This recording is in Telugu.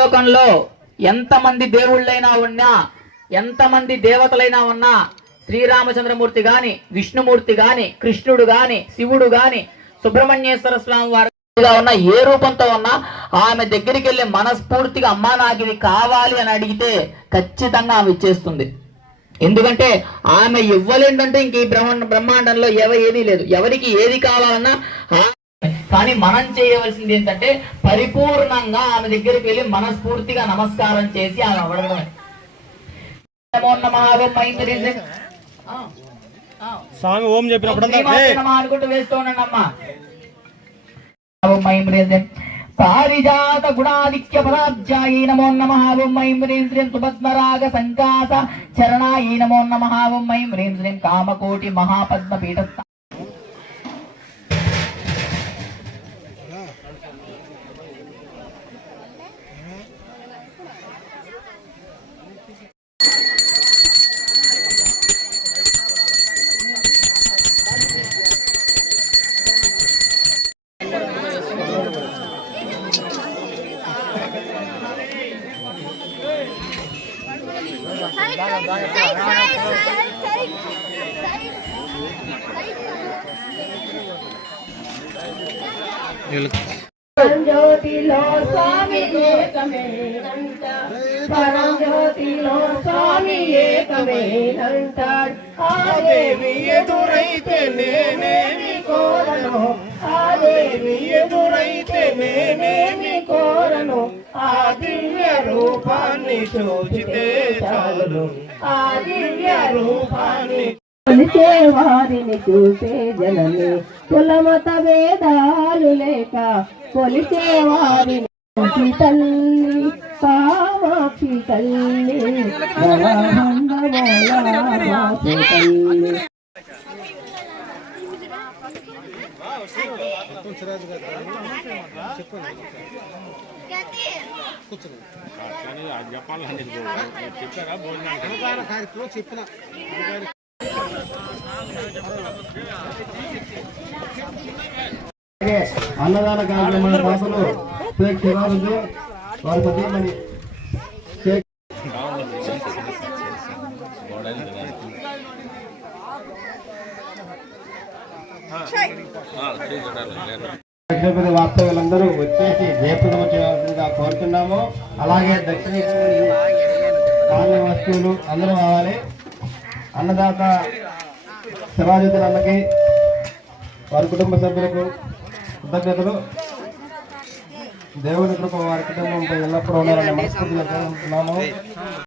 భూలోకంలో ఎంతమంది దేవుళ్ళైనా ఉన్నా, ఎంతమంది దేవతలైనా ఉన్నా, శ్రీరామచంద్రమూర్తి గాని, విష్ణుమూర్తి గాని, కృష్ణుడు గాని, శివుడు గాని, సుబ్రహ్మణ్యేశ్వర స్వామి వారు ఉన్న ఏ రూపంతో ఉన్నా ఆమె దగ్గరికి వెళ్ళి మనస్ఫూర్తిగా అమ్మా నాకు ఇది కావాలి అని అడిగితే ఖచ్చితంగా ఆమె ఇచ్చేస్తుంది. ఎందుకంటే ఆమె ఇవ్వలేందంటే ఇంక ఈ బ్రహ్మాండంలో ఏదీ లేదు. ఎవరికి ఏది కావాలన్నా కానీ మనం చేయవలసింది ఏంటంటే పరిపూర్ణంగా ఆమె దగ్గరికి వెళ్ళి మనస్ఫూర్తిగా నమస్కారం చేసి ఆమె అడగడమే. స్వామి ఓం చెప్పినప్పుడు అనుకుంటూ వేస్తూ ఉండండి అమ్మా. పారిజాత గుణాదిక్య పదాబ్జాయీ నమో నమః. ఓం ఐం హ్రీం శ్రీం సుపద్మరాగ సంకాస చరణాయీ నమో నమః. ఓం ఐం హ్రీం శ్రీం కామకోటి మహాపద్మపీఠ పరంజ్యోతిలో స్వామి ఏకమేనంట, పరంజ్యోతిలో స్వామి ఏకమేనంట. ఆ దేవి ఎదురైతే నేనేమి కోరను, ఆ దేవి ఎదురైతే నేనేమి కోరను. ఆ దివ్య రూపాన్ని చూచితే చాలు, ఆ దివ్య రూపాన్ని కొలిచే వారిని చూసే జనమే కులమత భేదాలు లేక కొలిచే వారిని తల్లి కామాక్షి తల్లి తల్లి. అన్నదాన కార్యక్రమాల దాతలు వారి పద్ధతి వాస్తవులందరూ వచ్చేసి జయప్రదం చేయాల్సిందిగా కోరుతున్నాము. అలాగే దక్షిణ ధాన్య వస్తువులు అందరూ కావాలి. అన్నదాత శివాజ్యోతి అన్నకి వారి కుటుంబ సభ్యులకు కృతజ్ఞతలు. దేవుని కృప వారి కుటుంబంపై ఎల్లప్పుడూ ఉండాలని మనస్ఫూర్తిగా కోరుకుంటున్నాము.